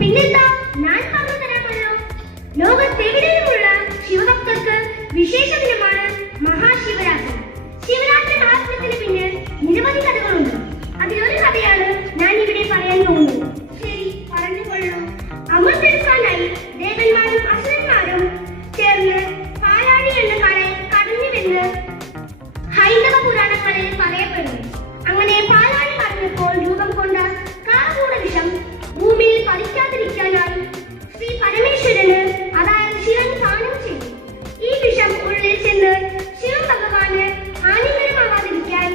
പിന്നെന്താ, ഞാൻ പറഞ്ഞു തരാമല്ലോ. ലോകത്തെവിടെയുമുള്ള ശിവഭക്തർക്ക് വിശേഷ ദിനമാണ് മഹാശിവരാത്രി. ശിവരാത്രി മഹാത്മ്യത്തിന് പിന്നിൽ നിരവധി കഥകളുണ്ട്. അതിലൊരു കഥയാണ് ഞാൻ ഇവിടെ പറയാൻ പോകുന്നത്. ശരി, പറഞ്ഞുകൊള്ളൂ. അമൃതെടുക്കാനായി ദേവന്മാരും അസുരന്മാരും ചേർന്ന് പാലാഴി എന്ന കടൽ കടന്നുവെന്ന് ഹൈന്ദവ പുരാണങ്ങളിൽ പറയപ്പെടുന്നു. അങ്ങനെ പാലാഴി കടന്നപ്പോൾ രൂപം കൊണ്ട കാർമൂട വിഷം ഭൂമിയിൽ പതിക്കാതിരിക്കാനായി ശ്രീ പരമേശ്വരന്, അതായത് ശിവൻ, ദാനം ചെയ്തു. ഈ വിഷം ഉള്ളിൽ ചെന്ന് ശിവഭഗവാന് ഹാനികരമാവാതിരിക്കാൻ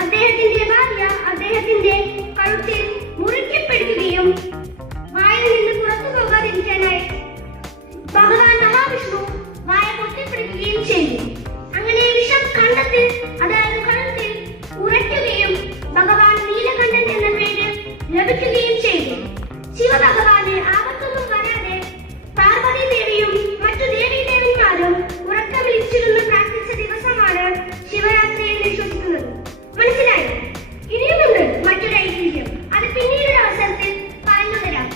അദ്ദേഹത്തിന്റെ ഭാര്യ അദ്ദേഹത്തിന്റെ കഴുത്തിൽ മുറിക്കപ്പെടുകയും വായിൽ നിന്ന് പുറത്തു പോകാതിരിക്കാനായി ഭഗവാൻ മഹാവിഷ്ണു വായ പൊട്ടിപ്പിടിക്കുകയും ചെയ്തു. അങ്ങനെ വിഷം കണ്ടത്തിൽ, അതായത് കഴുത്തിൽ ഉറയ്ക്കുകയും ഭഗവാൻ നീലകണ്ഠൻ എന്ന പേര് ലഭിക്കുകയും ചെയ്തു. ശിവഭഗവാന് ആപത്തൊന്നും വരാതെ പാർവതി ദേവിയും മറ്റു ദേവീദേവന്മാരും ഉറക്കം വിളിച്ചിരുന്ന് പ്രാർത്ഥിച്ച ദിവസമാണ് ശിവരാത്രി എന്ന് വിശ്വസിക്കുന്നത്. മനസ്സിലായി? ഇനിയുമുണ്ട് മറ്റൊരു ഐതിഹ്യം. അത് പിന്നീട് അവസരത്തിൽ പറഞ്ഞു തരാം.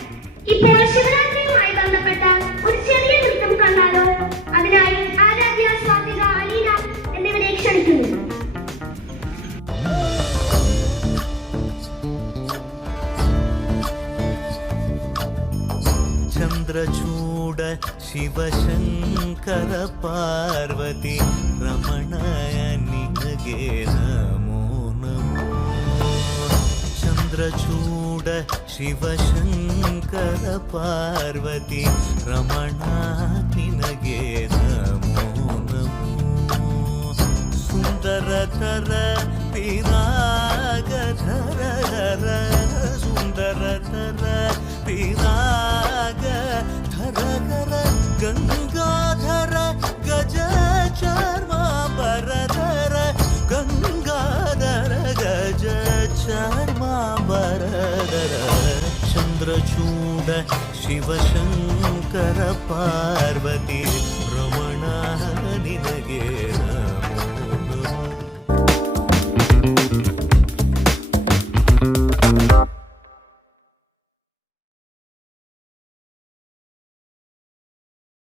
ഇപ്പോൾ ശിവരാത്രിയുമായി ബന്ധപ്പെട്ട ഒരു ചെറിയ നൃത്തം കണ്ടാലോ? അതിനായി ആരാധ്യ, സ്വാതിക, അലീന എന്നിവരെ ക്ഷണിക്കുന്നു. ചന്ദ്രചൂഡ ಶಿವಶಂಕರ ಪಾರ್ವತಿ ರಮಣಯ ನಿನಗೆ ನಮೋ ನಮೋ. ಚಂದ್ರಚೂಡ ಶಿವಶಂಕರ ಪಾರ್ವತಿ ರಮಣ ನಿನಗೆ ನಮೋ ನಮೋ. ಸುಂದರತರ ಪಿರಾಗಧರ ಸುಂದರತರ ಪಿರಾಗ ಧರ ಗಂಗಾಧರ ಗಜ ಚರ್ಮಾಂಬರಧರ ಗಂಗಾಧರ ಗಜ ಚರ್ಮಾಂಬರಧರ. ಚಂದ್ರಚೂಡ ಶಿವಶಂಕರ ಪಾರ್ವತಿ